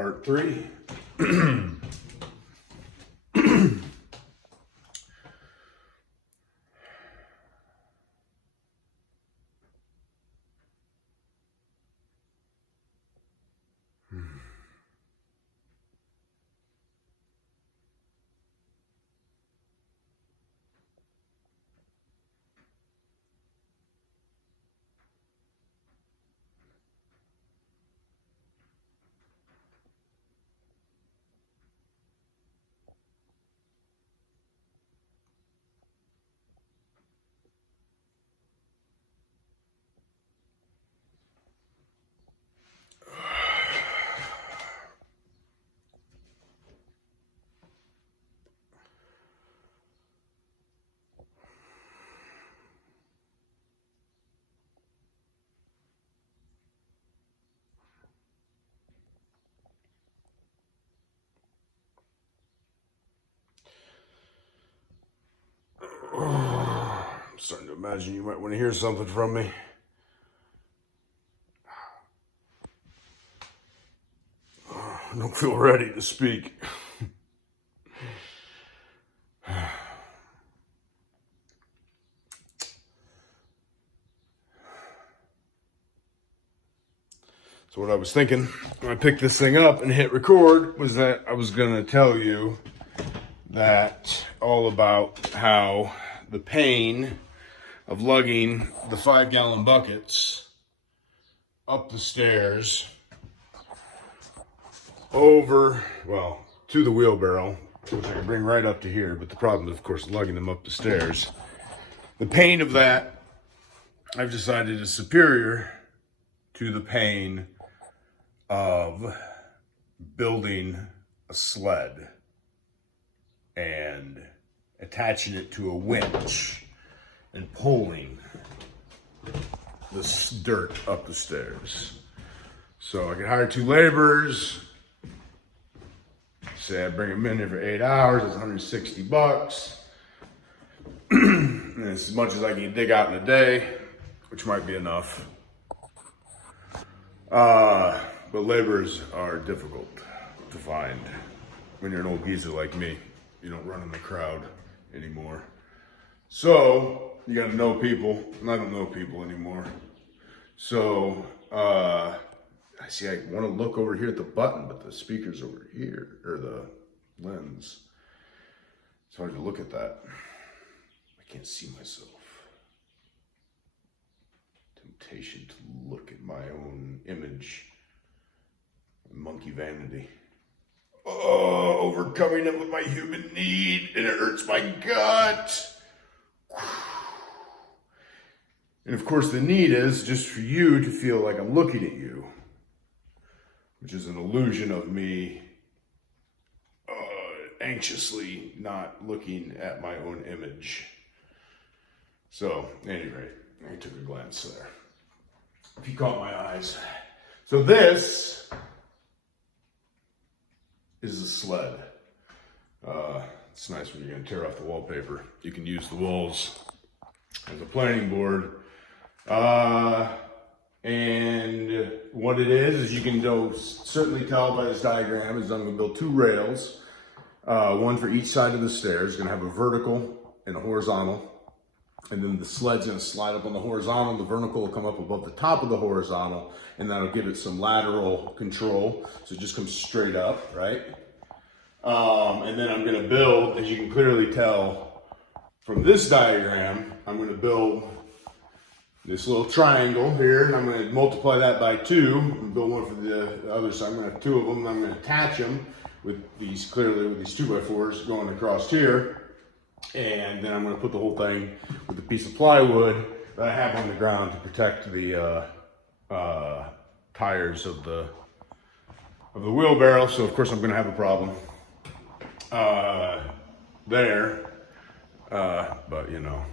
Part 3. I'm starting to imagine you might want to hear something from me. I don't feel ready to speak. So what I was thinking when I picked this thing up and hit record was that I was going to tell you that all about how the pain of lugging the 5-gallon buckets up the stairs over, well, to the wheelbarrow, which I can bring right up to here, but the problem is, of course, lugging them up the stairs. The pain of that, I've decided, is superior to the pain of building a sled and attaching it to a winch and pulling this dirt up the stairs. So I could hire 2 laborers. Say I bring them in here for 8 hours, it's $160. And it's as much as I can dig out in a day, which might be enough. But laborers are difficult to find when you're an old geezer like me. You don't run in the crowd anymore. So you gotta know people, and I don't know people anymore. So I want to look over here at the button, but the speaker's over here, or the lens. It's hard to look at that. I can't see myself. Temptation to look at my own image. Monkey vanity. Oh, overcoming it with my human need, and it hurts my gut. And of course the need is just for you to feel like I'm looking at you, which is an illusion of me anxiously not looking at my own image. So, at any rate, I took a glance there. If you caught my eyes. So this is a sled. It's nice when you're going to tear off the wallpaper. You can use the walls as a planning board. And what it is you can certainly tell by this diagram is I'm going to build 2 rails, one for each side of the stairs. Going to have a vertical and a horizontal. And then the sled's going to slide up on the horizontal. The vertical will come up above the top of the horizontal, and that'll give it some lateral control. So it just comes straight up, right? And then I'm going to build, as you can clearly tell from this diagram, I'm going to build this little triangle here, and I'm going to multiply that by 2 and build one for the other side. I'm going to have 2 of them, and I'm going to attach them with these 2x4s going across here. And then I'm going to put the whole thing with a piece of plywood that I have on the ground to protect the tires of the wheelbarrow. So of course I'm going to have a problem there, but you know.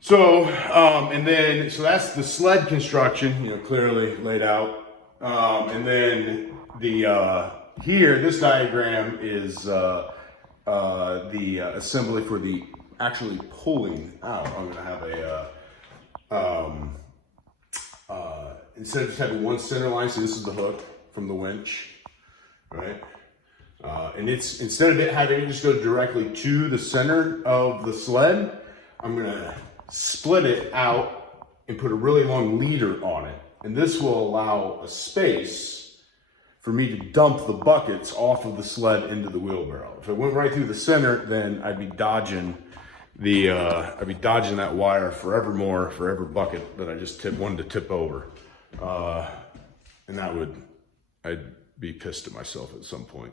So so that's the sled construction, you know, clearly laid out. And then this diagram is the assembly for the actually pulling out. I'm going to have a, instead of just having one center line, so this is the hook, from the winch, right? And it's, instead of it having to just go directly to the center of the sled, I'm gonna split it out and put a really long leader on it. And this will allow a space for me to dump the buckets off of the sled into the wheelbarrow. If it went right through the center, then I'd be dodging that wire forevermore for every bucket that I just wanted to tip over. And I'd be pissed at myself at some point.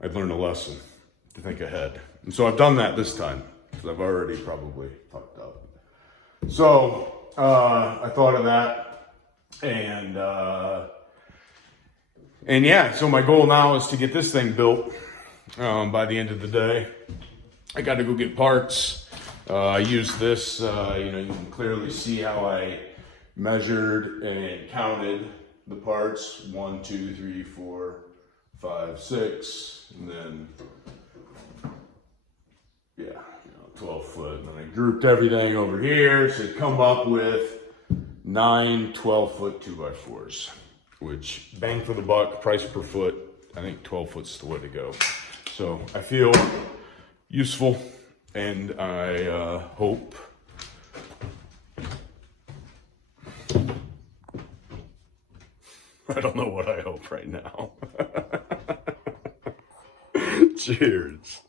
I'd learned a lesson to think ahead. And so I've done that this time, because I've already probably fucked up. So I thought of that, and yeah, so my goal now is to get this thing built by the end of the day. I got to go get parts. I used this, you can clearly see how I measured and counted the parts. 1, 2, 3, 4, 5, 6, and then, 12 foot. And then I grouped everything over here to come up with 9 12-foot 2x4s, which bang for the buck, price per foot, I think 12 foot's the way to go. So I feel useful, and I hope I don't know what I hope right now. Cheers.